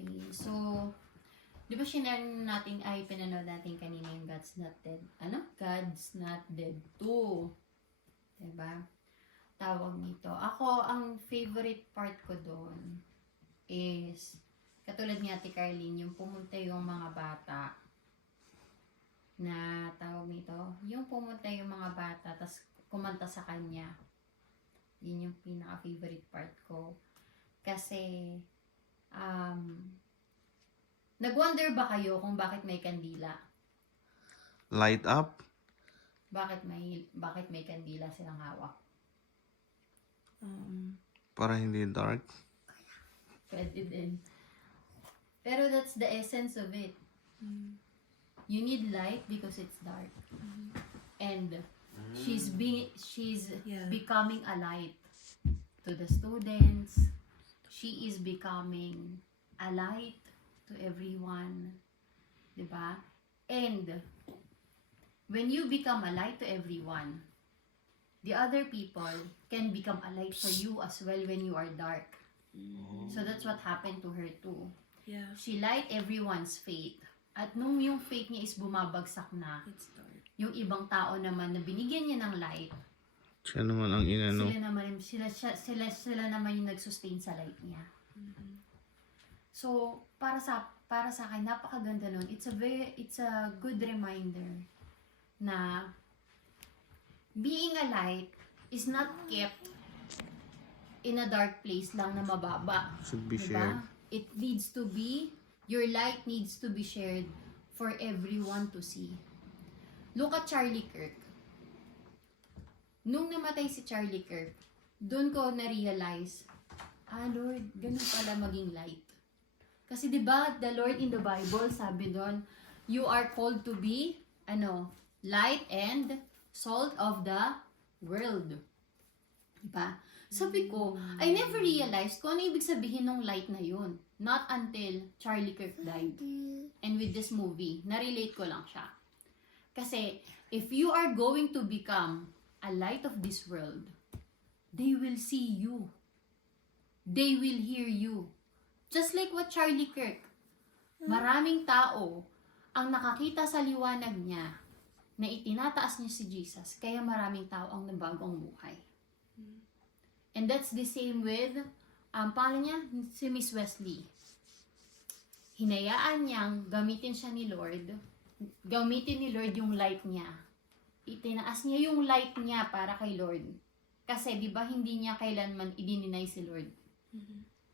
Okay, so, di ba shinare natin, pinanood natin kanina yung God's Not Dead. Ano? God's Not Dead 2. Diba? Tawag nito. Ako, ang favorite part ko doon is, katulad ni Ate Carlene, yung pumunta yung mga bata na tawag nito, yung pumunta yung mga bata, tas kumanta sa kanya. Yun yung pinaka-favorite part ko. Kasi, nag-wonder ba kayo kung bakit may kandila? Light up? Bakit may kandila silang hawak? Para hindi dark. Pwede din. Pero that's the essence of it. You need light because it's dark. And she's becoming a light to the students. She is becoming a light to everyone. Diba? And when you become a light to everyone, the other people can become a light for you as well when you are dark. So that's what happened to her too. Yeah. She light everyone's faith. At nung yung faith niya is bumabagsak na, It's dark. yung ibang tao naman na binigyan niya ng light, Siya naman ang inano. sila naman yung nag-sustain sa light niya. So, para sa akin, napakaganda nun. It's a good reminder na being a light is not kept in a dark place lang na mababa. Should be Diba? shared. It needs to be, your light needs to be shared for everyone to see. Look at Charlie Kirk. Nung namatay si Charlie Kirk, doon ko na-realize, Lord, ganun pala maging light. Kasi 'di ba, the Lord in the Bible, sabi doon, you are called to be, light and salt of the world. Diba? Sabi ko, I never realized kung ano ibig sabihin ng light na yun. Not until Charlie Kirk died. And with this movie, na-relate ko lang siya. Kasi, if you are going to become a light of this world, they will see you. They will hear you. Just like what Charlie Kirk. Maraming tao ang nakakita sa liwanag niya na itinataas niya si Jesus, kaya maraming tao ang nabago ang buhay. And that's the same with, paano niya? Si Miss Wesley. Hinayaan niyang gamitin siya ni Lord. Gamitin ni Lord yung light niya. Itinaas niya yung light niya para kay Lord. Kasi, di ba, hindi niya kailanman i-deny si Lord.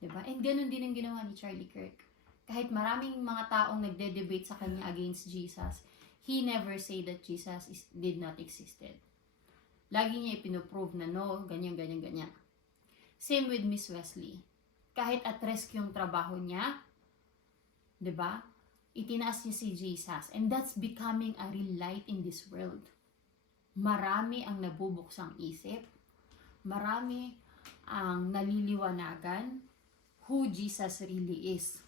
Di ba? And ganun din ang ginawa ni Charlie Kirk. Kahit maraming mga taong nagde-debate sa kanya against Jesus, he never say that Jesus did not existed. Lagi niya ipinoprove na no, ganyan. Same with Miss Wesley. Kahit at risk yung trabaho niya, 'di ba? Itinaas niya si Jesus, and that's becoming a real light in this world. Marami ang nabubuksang isip, marami ang naliliwanagan who Jesus really is.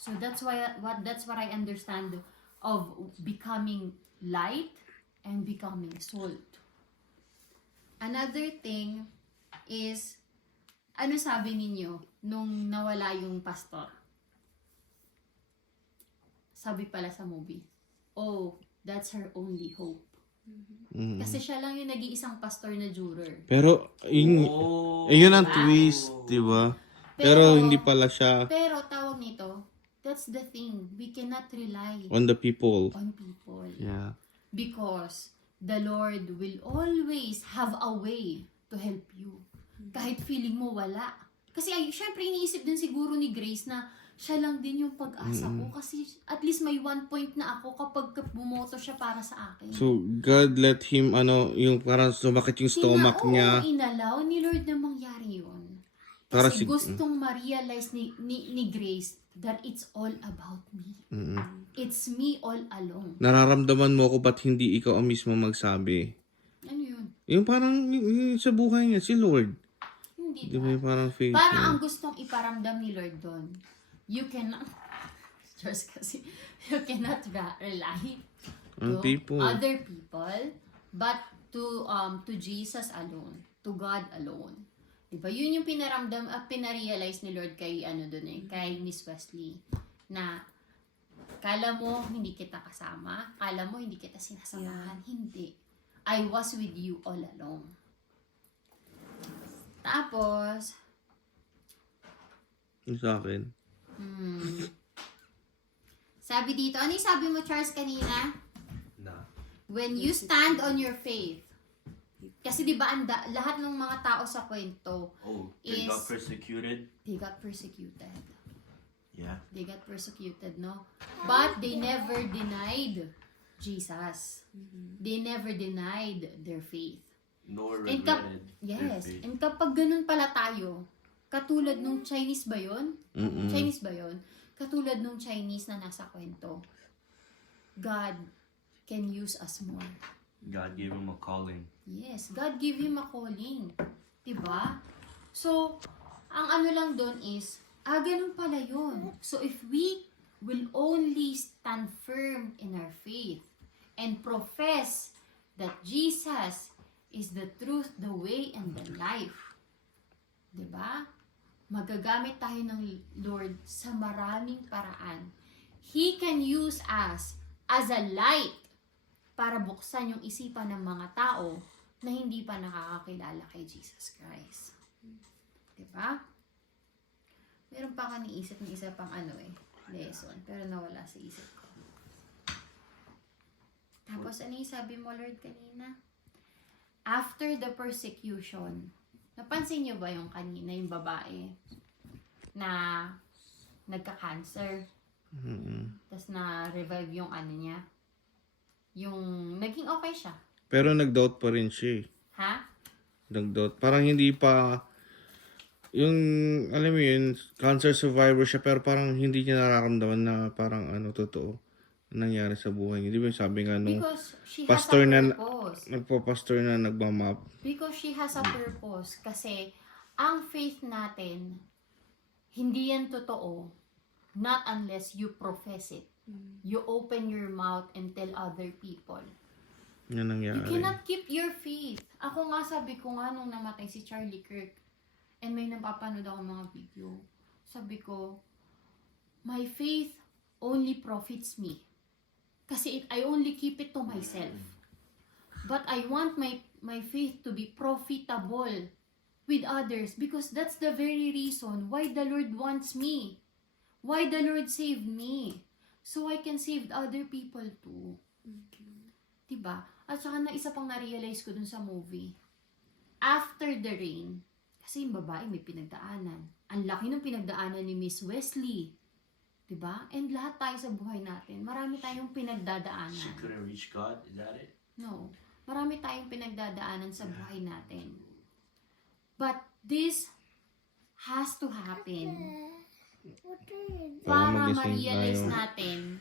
So that's what I understand of becoming light and becoming salt. Another thing is, ano sabi ninyo nung nawala yung pastor? Sabi pala sa movie, oh, that's her only hope. Kasi siya lang yung nag-iisang pastor na juror. Pero, yun ang twist, di ba? Pero hindi pala siya Pero tawag nito, that's the thing. We cannot rely on the people. on people. Yeah. Because the Lord will always have a way to help you. Kahit feeling mo wala. Kasi syempre iniisip din siguro ni Grace na siya lang din yung pag-asa ko. Kasi at least may 1 point na ako kapag bumoto siya para sa akin. So, God let him, yung parang sumakit yung stomach niya. Inalaw ni Lord na mangyari yun. Para Kasi gustong ma-realize ni Grace that it's all about me. It's me all alone. Nararamdaman mo ko ba't hindi ikaw ang mismo magsabi? Ano yun? Yung parang sa buhay niya, si Lord. Hindi Di ba yung parang faith Parang niya? ang gustong iparamdam ni Lord doon. You cannot, just kasi, you cannot rely On to people. other people, but to Jesus alone, to God alone. Diba? Yun yung pinaramdam at pinarealize ni Lord kay kay Miss Wesley na kala mo hindi kita kasama, kala mo hindi kita sinasamahan, hindi. I was with you all along. Tapos, Yung sa akin. sabi dito, ano yung sabi mo, Charles, kanina? Na. When you stand on your faith. Kasi di ba lahat ng mga tao sa kwento, Oh, they got Is- persecuted. they got persecuted. Yeah. They got persecuted, no? But they never denied Jesus. They never denied their faith. Nor And regretted their Yes. faith. And kapag ganun pala tayo, katulad nung Chinese ba yun? Mm-mm. Chinese ba yun? Katulad nung Chinese na nasa kwento. God can use us more. God gave him a calling. Yes, God give him a calling. Diba? So, ang ano lang doon is, ganun pala yun. So, if we will only stand firm in our faith and profess that Jesus is the truth, the way, and the life. Diba? Magagamit tayo ng Lord sa maraming paraan. He can use us as a light para buksan yung isipan ng mga tao na hindi pa nakakakilala kay Jesus Christ. Diba? Meron pa ka niisip ng isa pang lesson, pero nawala sa isip ko. Tapos ano yung sabi mo, Lord, kanina? After the persecution, napansin niyo ba yung kanina, yung babae na nagka-cancer, tapos na-revive yung niya? Yung naging okay siya. Pero nag-doubt pa rin siya eh. Ha? Nag-doubt. Parang hindi pa, yung, alam mo yun, cancer survivor siya, pero parang hindi niya nararamdaman na parang totoo nangyari sa buhay niya. Di ba sabi nga nung Because she has pastor a na, purpose. nagpo-pastor na nagmamap. Because she has a purpose. Kasi, ang faith natin, hindi yan totoo. Not unless you profess it. You open your mouth and tell other people. Yan nangyari. You cannot keep your faith. Ako nga, sabi ko nga nung namatay si Charlie Kirk, and may napapanood ako mga video, sabi ko, my faith only profits me. Kasi I only keep it to myself. But I want my faith to be profitable with others because that's the very reason why the Lord wants me. Why the Lord saved me. So I can save other people too. Diba? At saka na isa pang na-realize ko dun sa movie. After the rain, kasi yung babae may pinagdaanan. Ang laki ng pinagdaanan ni Miss Wesley. Diba? And lahat tayo sa buhay natin, marami tayong She pinagdadaanan. couldn't reach God. Is that it? No. Marami tayong pinagdadaanan sa buhay natin. But this has to happen para ma-realize natin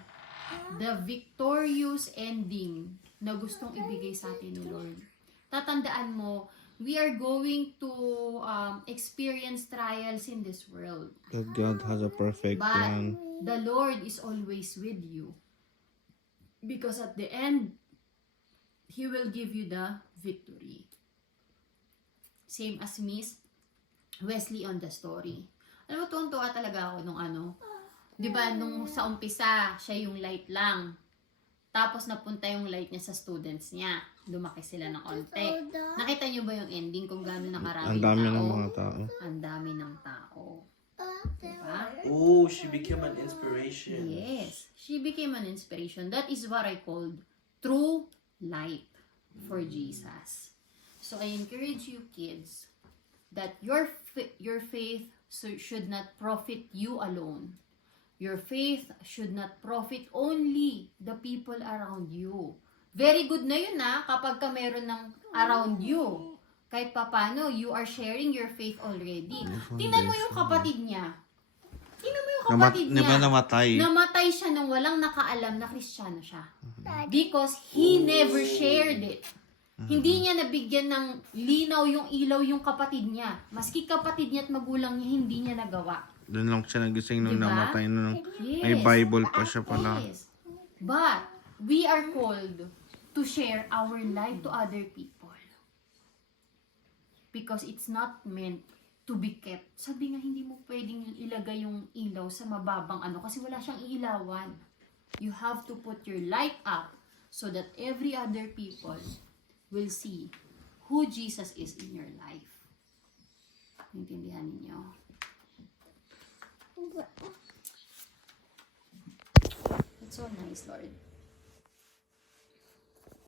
the victorious ending na gustong ibigay sa atin ni Lord. Tatandaan mo, we are going to experience trials in this world. That God has a perfect But plan. the Lord is always with you. Because at the end, He will give you the victory. Same as Miss Wesley on the story. Alam mo, tuwang-tuwa talaga ako nung di ba, nung sa umpisa, siya yung light lang. Tapos napunta yung light niya sa students niya. Lumaki sila ng onte. Nakita niyo ba yung ending kung gaano Ang nakarami dami tao? ng mga tao. Ang dami ng tao. Diba? Oh, she became an inspiration. Yes. She became an inspiration. That is what I called true light for Jesus. So I encourage you kids that your faith should not profit you alone. Your faith should not profit only the people around you. Very good na yun kapag ka meron ng around you. Kahit papano, you are sharing your faith already. Tingnan mo yung kapatid niya. Tingnan mo yung kapatid niya. Diba namatay? Namatay siya nung walang nakaalam na Kristiyano siya. Because he never shared it. Hindi niya nabigyan ng linaw yung ilaw yung kapatid niya. Maski kapatid niya at magulang niya, hindi niya nagawa. Doon lang siya nagising nung Diba? namatay. Nung Yes. may Bible pa siya pala. Yes. But, we are called to share our life to other people. Because it's not meant to be kept. Sabi nga, hindi mo pwedeng ilagay yung ilaw sa mababang ano kasi wala siyang iilawan. You have to put your light up so that every other people will see who Jesus is in your life. Intindihan ninyo? It's so nice, Lord.